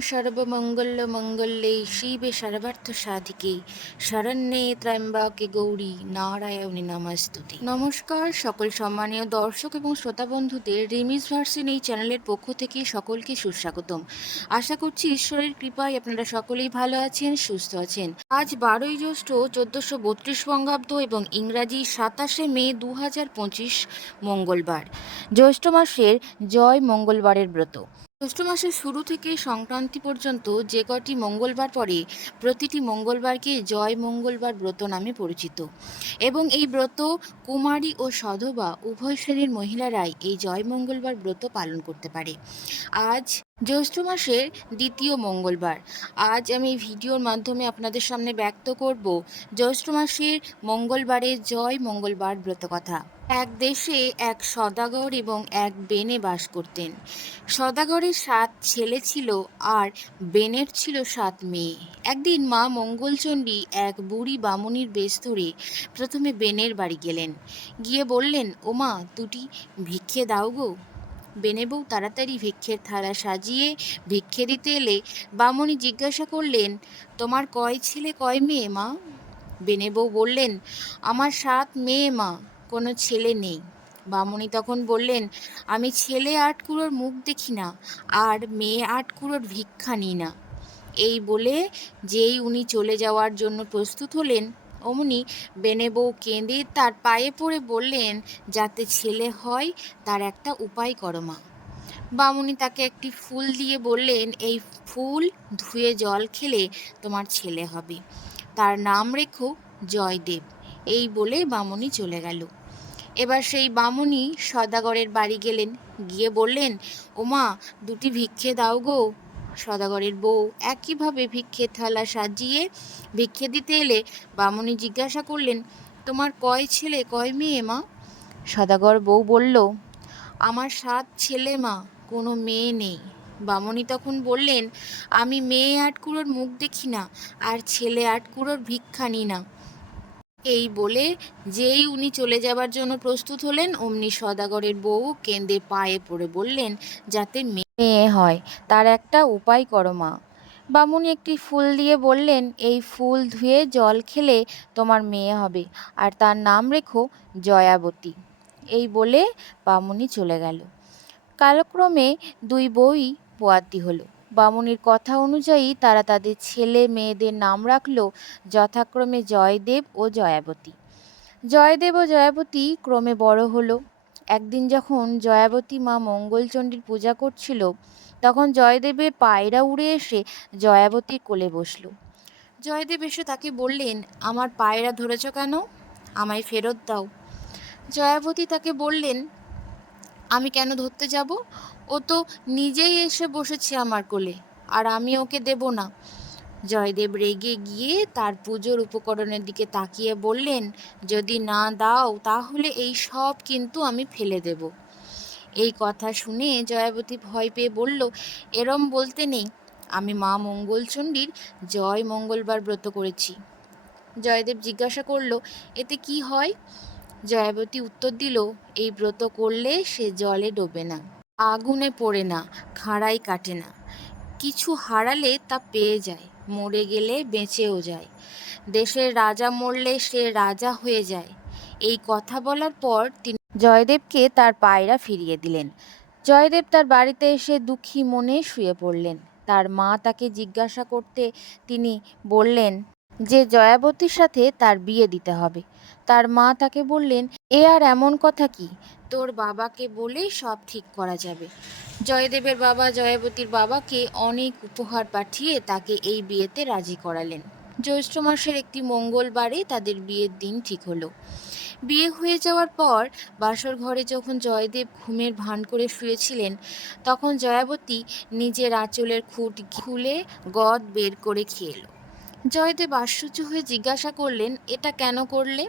সর্বমঙ্গল মঙ্গলে শিবে সর্বার্থ সাধিকে শরণ্যে ত্র্যম্বকে গৌরী নারায়ণী নমস্তুতে নমস্কার সকল সম্মানীয় দর্শক এবং শ্রোতা বন্ধুদের রিমিস ভার্সিন এই চ্যানেলের পক্ষ থেকে সকলকে সুস্বাগতম। আশা করছি ঈশ্বরের কৃপায় আপনারা সকলেই ভালো আছেন, সুস্থ আছেন। আজ বারোই জ্যৈষ্ঠ চোদ্দশো বত্রিশ বঙ্গাব্দ এবং ইংরাজি সাতাশে মে দু হাজার পঁচিশ মঙ্গলবার। জ্যৈষ্ঠ মাসের জয় মঙ্গলবারের ব্রত। জ্যৈষ্ঠ মাসের শুরু থেকে সংক্রান্তি পর্যন্ত যে কটি মঙ্গলবার পরে প্রতিটি মঙ্গলবারকে জয় মঙ্গলবার ব্রত নামে পরিচিত। এবং এই ব্রত কুমারী ও সধবা উভয় শ্রেণির মহিলারাই এই জয় মঙ্গলবার ব্রত পালন করতে পারে। আজ জ্যৈষ্ঠ মাসের দ্বিতীয় মঙ্গলবার। আজ আমি ভিডিওর মাধ্যমে আপনাদের সামনে ব্যক্ত করব জ্যৈষ্ঠ মাসের মঙ্গলবারের জয়, মঙ্গলবার ব্রতকথা এক দেশে এক সদাগর এবং এক বেনে বাস করতেন। সদাগরের সাত ছেলে ছিল আর বেনের ছিল সাত মেয়ে। একদিন মা মঙ্গলচণ্ডী এক বুড়ি বামুনির বেশ ধরে প্রথমে বেনের বাড়ি গেলেন। গিয়ে বললেন, ওমা, দুটি ভিক্ষে দাও গো। বেনে বউ তাড়াতাড়ি ভিক্ষের থালা সাজিয়ে ভিক্ষে দিতে এলে বামুনি জিজ্ঞাসা করলেন, তোমার কয় ছেলে, কয় মেয়ে মা? বেনে বউ বললেন, আমার সাত মেয়ে মা, কোনো ছেলে নেই। বামুনি তখন বললেন, আমি ছেলে আটকুড়োর মুখ দেখি না, আর মেয়ে আটকুড়োর ভিক্ষা নিই না। এই বলে যেই উনি চলে যাওয়ার জন্য প্রস্তুত হলেন অমনি বেনে বউ কেঁদে তার পায়ে পড়ে বললেন, যাতে ছেলে হয়, তার একটা উপায় করো মা। বামুনি তাকে একটি ফুল দিয়ে বললেন, এই ফুল ধুয়ে জল খেলে তোমার ছেলে হবে। তার নাম রেখো জয়দেব। এই বলে বামুনি চলে গেল। এবার সেই বামুনি সদাগরের বাড়ি গেলেন। গিয়ে বললেন, ওমা, দুটি ভিক্ষে দাও গো। সদাগরের বউ একইভাবে ভিক্ষে থালা সাজিয়ে ভিক্ষে দিতে এলে বামুনি জিজ্ঞাসা করলেন, তোমার কয় ছেলে, কয় মেয়ে মা? সদাগর বউ বলল, আমার সাত ছেলে মা, কোনো মেয়ে নেই। বামুনি তখন বললেন, আমি মেয়ে আটকুড়োর মুখ দেখি না, আর ছেলে আটকুড়োর ভিক্ষা নিই না। এই বলে যেই উনি চলে যাবার জন্য প্রস্তুত হলেন, অমনি সদাগরের বউ কেঁদে পায়ে পড়ে বললেন, যাতে মেয়ে হয়। তার একটা উপায় করো মা। বামুনি একটি ফুল দিয়ে বললেন, এই ফুল ধুয়ে জল খেলে তোমার মেয়ে হবে। আর তার নাম রেখো জয়াবতী। এই বলে বামুনি চলে গেল। কালক্রমে দুই বই পোয়াতি হলো। বামুনির কথা অনুযায়ী তারা তাদের ছেলে মেয়েদের নাম রাখল যথাক্রমে জয়দেব ও জয়াবতী। জয়দেব ও জয়াবতী ক্রমে বড় হলো। একদিন যখন জয়াবতী মা মঙ্গলচণ্ডীর পূজা করছিল, তখন জয়দেবের পায়রা উড়ে এসে জয়াবতীর কোলে বসল। জয়দেব এসে তাকে বললেন, আমার পায়রা ধরেছ কেন? আমায় ফেরত দাও। জয়াবতী তাকে বললেন, আমি কেন ধরতে যাব? ও তো নিজেই এসে বসেছে আমার কোলে, আর আমি ওকে দেব না। জয়দেব রেগে গিয়ে তার পুজোর উপকরণের দিকে তাকিয়ে বললেন, যদি না দাও, তাহলে এই সব কিন্তু আমি ফেলে দেব। এই কথা শুনে জয়াবতী ভয় পেয়ে বলল, এরম বলতে নেই। আমি মা মঙ্গলচণ্ডীর জয় মঙ্গলবার ব্রত করেছি। জয়দেব জিজ্ঞাসা করল, এতে কি হয়? জয়াবতী উত্তর দিল, এই ব্রত করলে সে জলে ডোবে না, আগুনে পড়ে না, খাড়াই কাটে না। কিছু হারালে তা পেয়ে যায়। মরে গেলে বেঁচেও যায়। দেশের রাজা মরলে সে রাজা হয়ে যায়। এই কথা বলার পর তিনি জয়দেবকে তার পায়রা ফিরিয়ে দিলেন। জয়দেব তার বাড়িতে এসে দুঃখী মনে শুয়ে পড়লেন। তার মা তাকে জিজ্ঞাসা করতে তিনি বললেন যে জয়াবতীর সাথে তার বিয়ে দিতে হবে। তার মা তাকে বললেন, এ আর এমন কথা কি? তোর বাবাকে বলে সব ঠিক করা যাবে। জয়দেবের বাবা, জয়াবতীর বাবাকে অনেক উপহার পাঠিয়ে তাকে এই বিয়েতে রাজি করালেন। জ্যৈষ্ঠ মাসের একটি মঙ্গলবারে তাদের বিয়ের দিন ঠিক হলো। বিয়ে হয়ে যাওয়ার পর বাসর ঘরে যখন জয়দেব ঘুমের ভান করে শুয়েছিলেন, তখন জয়াবতী নিজের আঁচলের খুঁট খুলে গদ বের করে খেয়ে এলো। জয়দেব আশ্চর্য হয়ে জিজ্ঞাসা করলেন, এটা কেন করলে?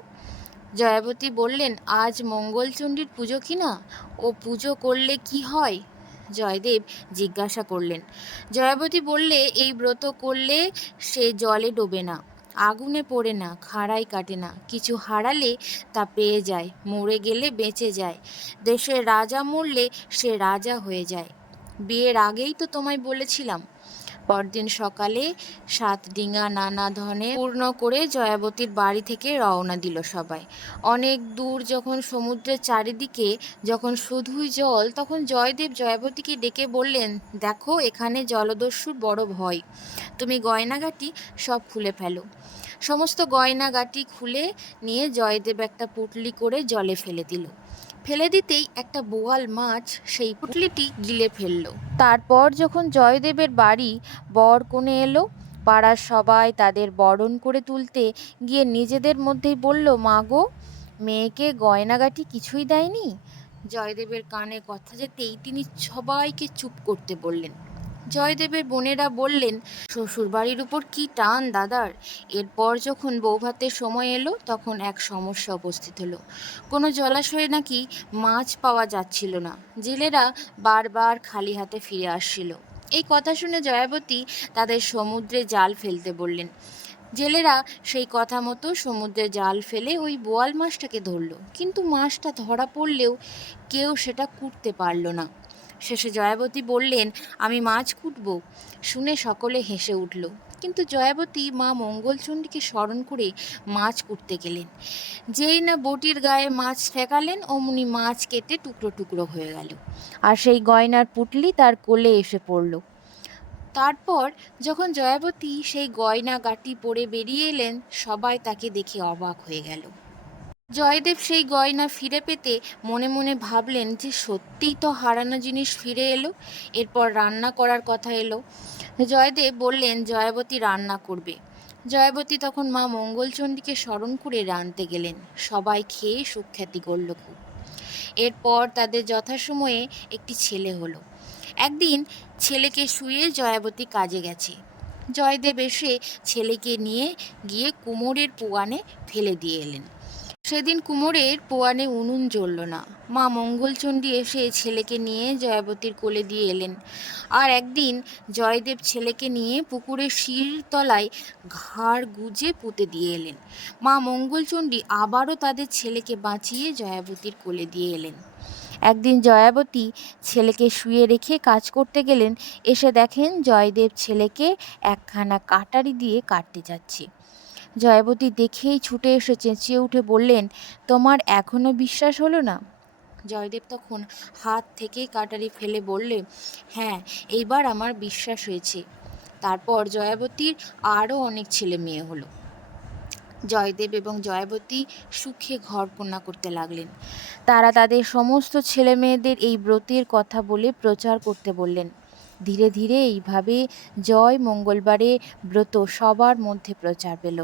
জয়াবতী বললেন, আজ মঙ্গলচণ্ডীর পুজো কি না? ও পুজো করলে কি হয়? জয়দেব জিজ্ঞাসা করলেন, জয়াবতী বললে, এই ব্রত করলে সে জলে ডোবে না, আগুনে পড়ে না, খাড়াই কাটে না, কিছু হারালে তা পেয়ে যায়, মরে গেলে বেঁচে যায়, দেশের রাজা মরলে সে রাজা হয়ে যায়। বিয়ের আগেই তো তোমায় বলেছিলাম পরদিন সকালে সাত ডিঙা নানা ধনে পূর্ণ করে জয়াবতীর বাড়ি থেকে রওনা দিল সবাই। অনেক দূর যখন সমুদ্রের চারিদিকে যখন শুধুই জল, তখন জয়দেব জয়াবতীকে ডেকে বললেন, দেখো, এখানে জলদস্যুর বড় ভয়। তুমি গয়নাগাটি সব খুলে ফেলো। সমস্ত গয়নাগাটি খুলে নিয়ে জয়দেব একটা পুটলি করে জলে ফেলে দিল। ফেলে দিতেই একটা বোয়াল মাছ সেই পুটলিটি গিলে ফেলল। তারপর যখন জয়দেবের বাড়ি বর কোণে এলো পাড়ার সবাই তাদের বরণ করে তুলতে গিয়ে নিজেদের মধ্যেই বলল মা গো মেয়েকে গয়নাগাটি কিছুই দেয়নি? জয়দেবের কানে কথা যেতেই তিনি সবাইকে চুপ করতে বললেন। জয়দেবের বোনেরা বললেন শ্বশুর বাড়ির উপর কি টান, দাদার? এরপর যখন বৌভাতের সময় এলো, তখন এক সমস্যা উপস্থিত হলো। কোনো জলাশয়ে নাকি মাছ পাওয়া যাচ্ছিল না। জেলেরা বারবার খালি হাতে ফিরে আসছিল। এই কথা শুনে জয়াবতী তাদের সমুদ্রে জাল ফেলতে বললেন। জেলেরা সেই কথা মতো সমুদ্রে জাল ফেলে ওই বোয়াল মাছটাকে ধরলো। কিন্তু মাছটা ধরা পড়লেও কেউ সেটা কুটতে পারল না। শেষে জয়াবতী বললেন, আমি মাছ কুটব। শুনে সকলে হেসে উঠল। কিন্তু জয়াবতী মা মঙ্গলচণ্ডীকে স্মরণ করে মাছ কুটতে গেলেন। যেই না বটির গায়ে মাছ ঠেকালেন, অমনি মাছ কেটে টুকরো টুকরো হয়ে গেল। আর সেই গয়নার পুটলি তার কোলে এসে পড়ল। তারপর যখন জয়াবতী সেই গয়না গাটি পরে বেরিয়ে এলেন, সবাই তাকে দেখে অবাক হয়ে গেল। জয়দেব সেই গয়না ফিরে পেতে মনে মনে ভাবলেন যে সত্যিই তো হারানো জিনিস ফিরে এলো। এরপর রান্না করার কথা এলো। জয়দেব বললেন, জয়াবতী রান্না করবে। জয়াবতী তখন মা মঙ্গলচণ্ডীকে স্মরণ করে রাঁধতে গেলেন। সবাই খেয়ে সুখ্যাতি করল খুব। এরপর তাদের যথাসময়ে একটি ছেলে হলো। একদিন ছেলেকে শুয়ে জয়াবতী কাজে গেছে। জয়দেব এসে ছেলেকে নিয়ে গিয়ে কুমোরের পোয়ানে ফেলে দিয়ে এলেন। সেদিন কুমোরের পোয়ানে উনুন জ্বলল না। মা মঙ্গলচণ্ডী এসে ছেলেকে নিয়ে জয়াবতীর কোলে দিয়ে এলেন। আর একদিন জয়দেব ছেলেকে নিয়ে পুকুরের শির তলায় ঘাড় গুজে পুঁতে দিয়ে এলেন। মা মঙ্গলচণ্ডী আবারও তাদের ছেলেকে বাঁচিয়ে জয়াবতীর কোলে দিয়ে এলেন। একদিন জয়াবতী ছেলেকে শুয়ে রেখে কাজ করতে গেলেন। এসে দেখেন জয়দেব ছেলেকে একখানা কাটারি দিয়ে কাটতে যাচ্ছে। জয়াবতী দেখেই ছুটে এসে চেঁচিয়ে উঠে বললেন, তোমার এখনও বিশ্বাস হলো না? জয়দেব তখন হাত থেকে কাটারি ফেলে বললে হ্যাঁ এইবার আমার বিশ্বাস হয়েছে। তারপর জয়াবতীর আরও অনেক ছেলে মেয়ে হলো। জয়দেব এবং জয়াবতী সুখে ঘর কন্যা করতে লাগলেন। তারা তাদের সমস্ত ছেলে মেয়েদের এই ব্রতের কথা বলে প্রচার করতে বললেন। ধীরে ধীরে এইভাবে জয় মঙ্গলবারে ব্রত সবার মধ্যে প্রচার পেল।